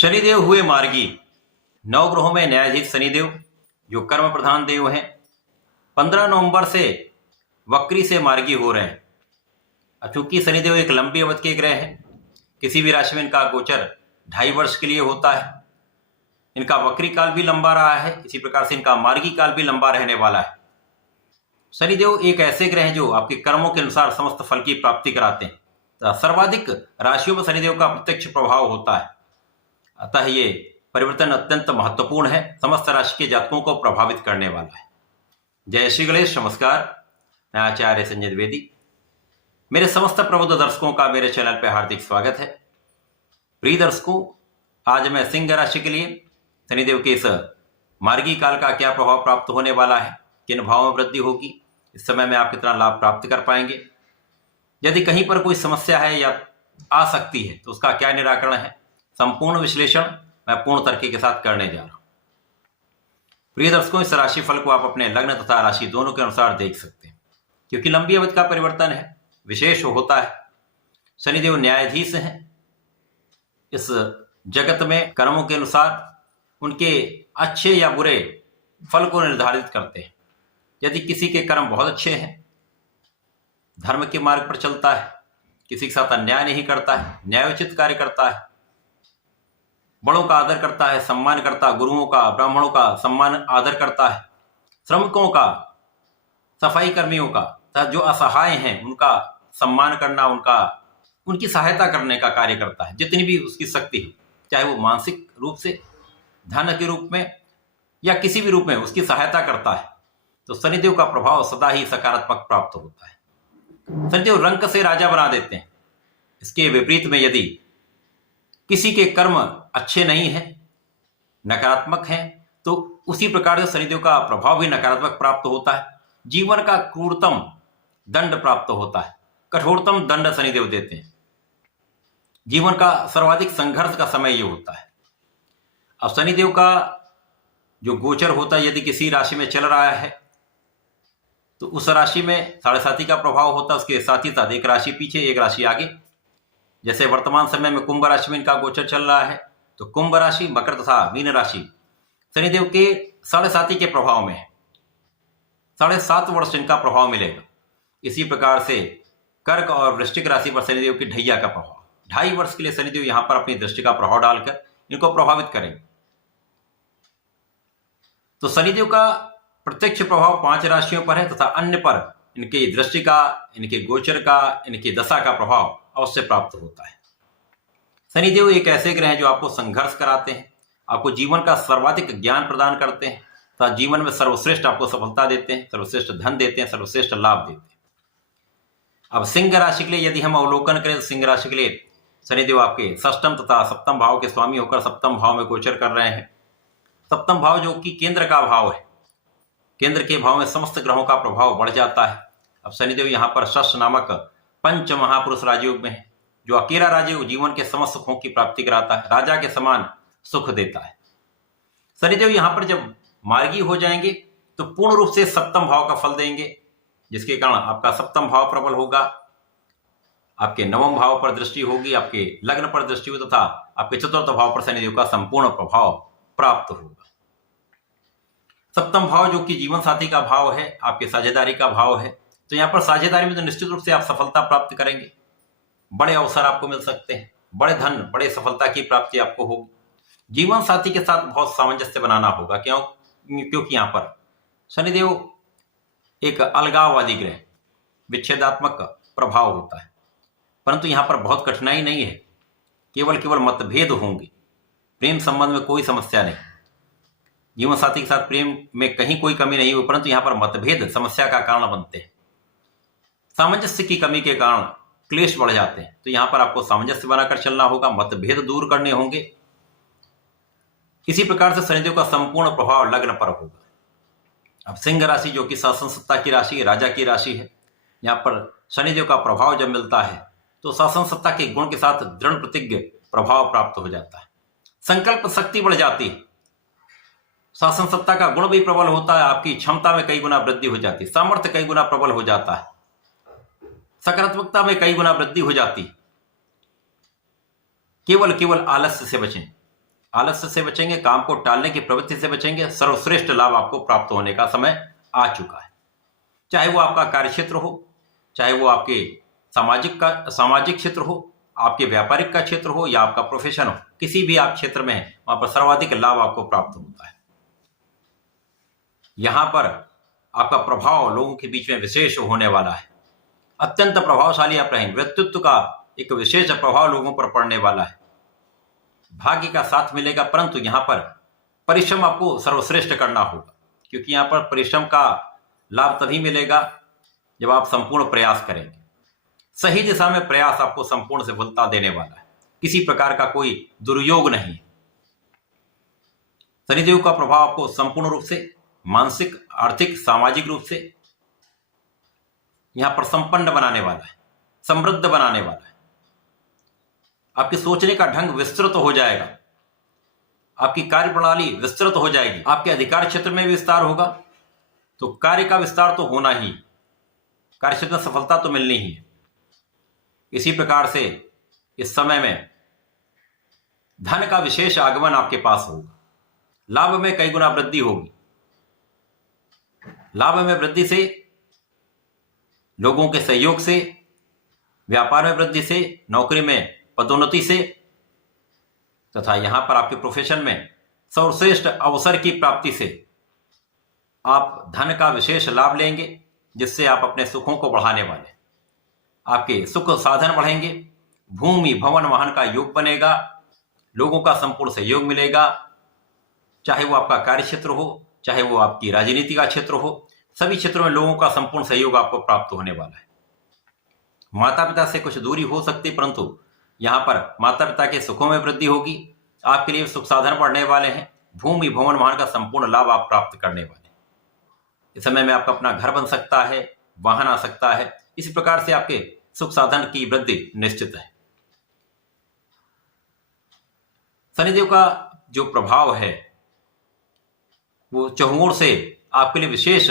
शनिदेव हुए मार्गी। नवग्रहों में न्यायाधीश शनिदेव जो कर्म प्रधान देव हैं 15 नवंबर से वक्री से मार्गी हो रहे हैं। अब चूंकि शनिदेव एक लंबी अवधि के ग्रह हैं, किसी भी राशि में इनका गोचर 2.5 वर्ष के लिए होता है। इनका वक्री काल भी लंबा रहा है, इसी प्रकार से इनका मार्गी काल भी लंबा रहने वाला है। शनिदेव एक ऐसे ग्रह हैं जो आपके कर्मों के अनुसार समस्त फल की प्राप्ति कराते हैं। तो सर्वाधिक राशियों में शनिदेव का प्रत्यक्ष प्रभाव होता है, अतः ये परिवर्तन अत्यंत महत्वपूर्ण है, समस्त राशि के जातकों को प्रभावित करने वाला है। जय श्री गणेश। नमस्कार, मैं आचार्य संजय द्विवेदी। मेरे समस्त प्रबुद्ध दर्शकों का मेरे चैनल पर हार्दिक स्वागत है। प्रिय दर्शकों, आज मैं सिंह राशि के लिए शनिदेव के इस मार्गी काल का क्या प्रभाव प्राप्त होने वाला है, किन भावों में वृद्धि होगी, इस समय में आप कितना लाभ प्राप्त कर पाएंगे, यदि कहीं पर कोई समस्या है या आ सकती है तो उसका क्या निराकरण है, संपूर्ण विश्लेषण मैं पूर्ण तरीके के साथ करने जा रहा हूं। प्रिय दर्शकों, इस राशि फल को आप अपने लग्न तथा राशि दोनों के अनुसार देख सकते हैं, क्योंकि लंबी अवधि का परिवर्तन है, विशेष होता है। शनिदेव न्यायाधीश हैं इस जगत में, कर्मों के अनुसार उनके अच्छे या बुरे फल को निर्धारित करते हैं। यदि किसी के कर्म बहुत अच्छे हैं, धर्म के मार्ग पर चलता है, किसी के साथ अन्याय नहीं करता है, न्यायोचित कार्य करता है, बड़ों का आदर करता है, सम्मान करता है, गुरुओं का, ब्राह्मणों का सम्मान आदर करता है, श्रमिकों का, सफाई कर्मियों का तथा जो असहाय हैं उनका सम्मान करना, उनकी सहायता करने का कार्य करता है, जितनी भी उसकी शक्ति है, चाहे वो मानसिक रूप से, धन के रूप में या किसी भी रूप में उसकी सहायता करता है, तो शनिदेव का प्रभाव सदा ही सकारात्मक प्राप्त होता है। शनिदेव रंक से राजा बना देते हैं। इसके विपरीत में यदि किसी के कर्म अच्छे नहीं हैं, नकारात्मक हैं, तो उसी प्रकार से शनिदेव का प्रभाव भी नकारात्मक प्राप्त होता है। जीवन का क्रूरतम दंड प्राप्त होता है, कठोरतम दंड शनिदेव देते हैं। जीवन का सर्वाधिक संघर्ष का समय ये होता है। अब शनिदेव का जो गोचर होता है, यदि किसी राशि में चल रहा है तो उस राशि में 7.5 का प्रभाव होता है, उसके साथ ही साथ एक राशि पीछे एक राशि आगे। जैसे वर्तमान समय में कुंभ राशि में इनका गोचर चल रहा है, तो कुंभ राशि, मकर तथा मीन राशि शनिदेव के 7.5 के प्रभाव में है। 7.5 वर्ष इनका प्रभाव मिलेगा। इसी प्रकार से कर्क और वृश्चिक राशि पर शनिदेव की ढैया का प्रभाव, 2.5 वर्ष के लिए शनिदेव यहां पर अपनी दृष्टि का प्रभाव डालकर इनको प्रभावित करेंगे। तो शनिदेव का प्रत्यक्ष प्रभाव 5 राशियों पर है तथा अन्य पर इनकी दृष्टि का, इनके गोचर का, इनकी दशा का प्रभाव अवश्य प्राप्त होता है। शनिदेव एक ऐसे ग्रह हैं जो आपको संघर्ष कराते हैं, आपको जीवन का सर्वाधिक ज्ञान प्रदान करते हैं तथा जीवन में सर्वश्रेष्ठ आपको सफलता देते हैं, सर्वश्रेष्ठ धन देते हैं, सर्वश्रेष्ठ लाभ देते हैं। अब सिंह राशि के लिए यदि हम अवलोकन करें तो सिंह राशि के लिए शनिदेव आपके षष्टम तथा सप्तम भाव के स्वामी होकर सप्तम भाव में गोचर कर रहे हैं। सप्तम भाव जो कि केंद्र का भाव है, केंद्र के भाव में समस्त ग्रहों का प्रभाव बढ़ जाता है। अब शनिदेव यहाँ पर शश नामक पंच महापुरुष राजयोग में है, जो अकेला राजयोग जीवन के समस्त सुखों की प्राप्ति कराता है, राजा के समान सुख देता है। शनिदेव यहाँ पर जब मार्गी हो जाएंगे तो पूर्ण रूप से सप्तम भाव का फल देंगे, जिसके कारण आपका सप्तम भाव प्रबल होगा, आपके नवम भाव पर दृष्टि होगी, आपके लग्न पर दृष्टि होगी तथा आपके चतुर्थ भाव पर शनिदेव का संपूर्ण प्रभाव प्राप्त होगा। सप्तम भाव जो कि जीवन साथी का भाव है, आपके साझेदारी का भाव है, तो यहाँ पर साझेदारी में तो निश्चित रूप से आप सफलता प्राप्त करेंगे, बड़े अवसर आपको मिल सकते हैं, बड़े धन, बड़े सफलता की प्राप्ति आपको होगी। जीवन साथी के साथ बहुत सामंजस्य बनाना होगा, क्योंकि यहाँ पर शनिदेव एक अलगाववादी ग्रह, विच्छेदात्मक प्रभाव होता है, परंतु यहाँ पर बहुत कठिनाई नहीं है, केवल मतभेद होंगे, प्रेम संबंध में कोई समस्या नहीं, जीवन साथी के साथ प्रेम में कहीं कोई कमी नहीं हुई, परंतु यहाँ पर मतभेद समस्या का कारण बनते हैं। सामंजस्य की कमी के कारण क्लेश बढ़ जाते हैं, तो यहाँ पर आपको सामंजस्य बनाकर चलना होगा, मतभेद दूर करने होंगे। इसी प्रकार से शनिदेव का संपूर्ण प्रभाव लग्न पर होगा। अब सिंह राशि जो कि शासन सत्ता की राशि है, राजा की राशि है, यहाँ पर शनिदेव का प्रभाव जब मिलता है तो शासन सत्ता के गुण के साथ दृढ़ प्रतिज्ञ प्रभाव प्राप्त हो जाता है, संकल्प शक्ति बढ़ जाती है, शासन सत्ता का गुण भी प्रबल होता है, आपकी क्षमता में कई गुना वृद्धि हो जाती है, सामर्थ्य कई गुना प्रबल हो जाता है, सकारात्मकता में कई गुना वृद्धि हो जाती। केवल आलस्य से बचें, आलस्य से बचेंगे, काम को टालने की प्रवृत्ति से बचेंगे। सर्वश्रेष्ठ लाभ आपको प्राप्त होने का समय आ चुका है। चाहे वो आपका कार्यक्षेत्र हो, चाहे वो आपके सामाजिक क्षेत्र हो, आपके व्यापारिक का क्षेत्र हो या आपका प्रोफेशन हो, किसी भी आप क्षेत्र में है वहां पर सर्वाधिक लाभ आपको प्राप्त होता है। यहां पर आपका प्रभाव लोगों के बीच में विशेष होने वाला है। अत्यंत प्रभावशाली आप रहेंगे। व्यक्तित्व का एक विशेष प्रभाव लोगों पर पड़ने वाला है। भाग्य का साथ मिलेगा, परंतु यहां पर परिश्रम आपको सर्वश्रेष्ठ करना होगा, क्योंकि यहां पर परिश्रम का लाभ तभी मिलेगा जब आप संपूर्ण प्रयास करेंगे। सही दिशा में प्रयास आपको संपूर्ण सफलता देने वाला है। किसी प्रकार का कोई दुर्योग नहीं। शनिदेव का प्रभाव आपको संपूर्ण रूप से मानसिक, आर्थिक, सामाजिक रूप से यहां पर संपन्न बनाने वाला है, समृद्ध बनाने वाला है। आपके सोचने का ढंग विस्तृत हो जाएगा, आपकी कार्य प्रणाली विस्तृत हो जाएगी, आपके अधिकार क्षेत्र में विस्तार होगा, तो कार्य का विस्तार तो होना ही, कार्य क्षेत्र में सफलता तो मिलनी ही है। इसी प्रकार से इस समय में धन का विशेष आगमन आपके पास होगा। लाभ में कई गुना वृद्धि होगी। लाभ में वृद्धि से, लोगों के सहयोग से, व्यापार में वृद्धि से, नौकरी में पदोन्नति से, तथा यहां पर आपके प्रोफेशन में सर्वश्रेष्ठ अवसर की प्राप्ति से आप धन का विशेष लाभ लेंगे, जिससे आप अपने सुखों को बढ़ाने वाले। आपके सुख साधन बढ़ेंगे, भूमि भवन वाहन का योग बनेगा, लोगों का संपूर्ण सहयोग मिलेगा। चाहे वो आपका कार्य क्षेत्र हो, चाहे वो आपकी राजनीति का क्षेत्र हो, सभी क्षेत्रों में लोगों का संपूर्ण सहयोग आपको प्राप्त होने वाला है। माता पिता से कुछ दूरी हो सकती, परंतु यहां पर माता पिता के सुखों में वृद्धि होगी। आपके लिए सुख साधन बढ़ने वाले हैं। भूमि भवन वाहन का संपूर्ण लाभ आप प्राप्त करने वाले हैं। इस समय में आपका अपना घर बन सकता है, वाहन आ सकता है। इसी प्रकार से आपके सुख साधन की वृद्धि निश्चित है। शनिदेव का जो प्रभाव है वो चहुओं से आपके लिए विशेष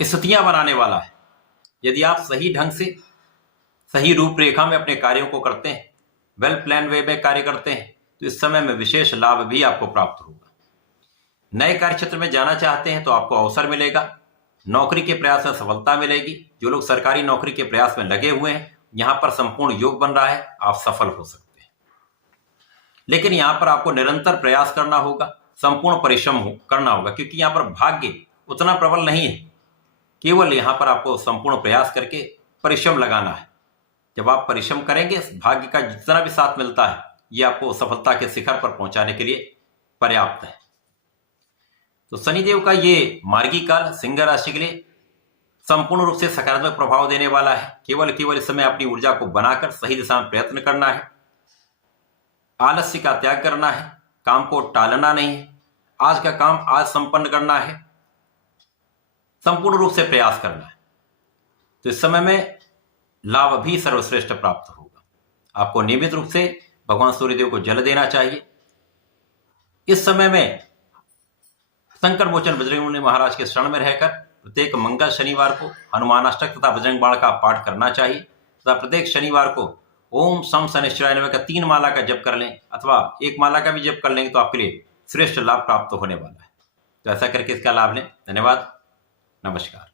स्थितियां बनाने वाला है। यदि आप सही ढंग से, सही रूपरेखा में अपने कार्यों को करते हैं, वेल प्लान वे में कार्य करते हैं, तो इस समय में विशेष लाभ भी आपको प्राप्त होगा। नए कार्य क्षेत्र में जाना चाहते हैं तो आपको अवसर मिलेगा। नौकरी के प्रयास में सफलता मिलेगी। जो लोग सरकारी नौकरी के प्रयास में लगे हुए हैं, यहां पर संपूर्ण योग बन रहा है, आप सफल हो सकते हैं। लेकिन यहां पर आपको निरंतर प्रयास करना होगा, संपूर्ण परिश्रम करना होगा, क्योंकि यहां पर भाग्य उतना प्रबल नहीं है। केवल यहां पर आपको संपूर्ण प्रयास करके परिश्रम लगाना है। जब आप परिश्रम करेंगे, भाग्य का जितना भी साथ मिलता है, ये आपको सफलता के शिखर पर पहुंचाने के लिए पर्याप्त है। तो शनिदेव का ये मार्गी काल सिंह राशि के लिए संपूर्ण रूप से सकारात्मक प्रभाव देने वाला है। केवल इस समय अपनी ऊर्जा को बनाकर सही दिशा में प्रयत्न करना है। आलस्य का त्याग करना है, काम को टालना नहीं है। आज का काम आज संपन्न करना है, संपूर्ण रूप से प्रयास करना है। तो इस समय में लाभ भी सर्वश्रेष्ठ प्राप्त होगा। आपको नियमित रूप से भगवान सूर्यदेव को जल देना चाहिए। इस समय में संकट मोचन बजरंग मुनि महाराज के शरण में रहकर प्रत्येक मंगल शनिवार को हनुमानाष्टक तथा बजरंग बाण का पाठ करना चाहिए, तथा प्रत्येक शनिवार को ओम सम शनिश्चराय नमः का 3 माला का जप कर लें, अथवा 1 माला का भी जप कर लेंगे तो आपके लिए श्रेष्ठ लाभ प्राप्त होने वाला है। तो ऐसा करके इसका लाभ लें। धन्यवाद, नमस्कार।